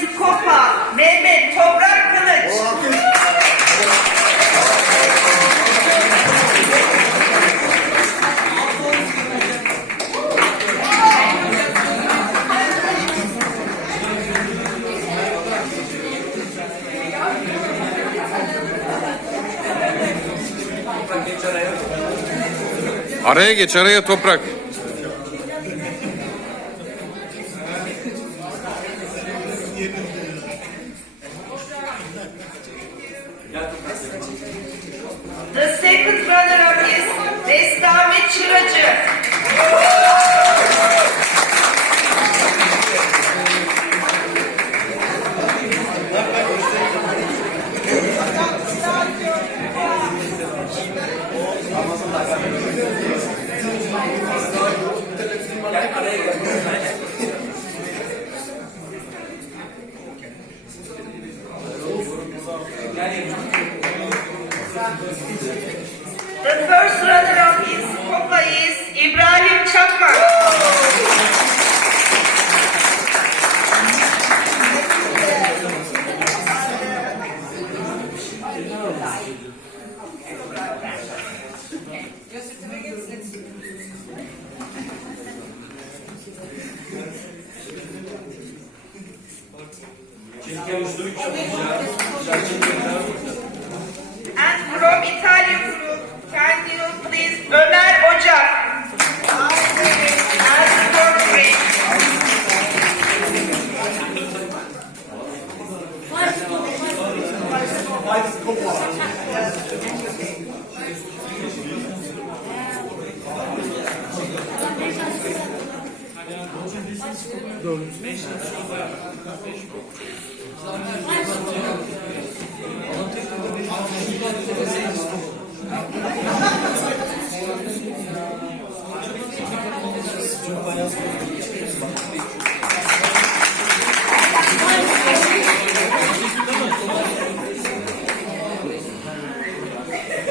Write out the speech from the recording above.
Skopa, Mehmet Toprak Kılıç. Araya geç araya toprak. The second runner-up is Bestami Çıracı. The first runner-up is Skopa is İbrahim Çakmak. And From Italian Group, Candino please, Ömer Ocak. Dördüncü.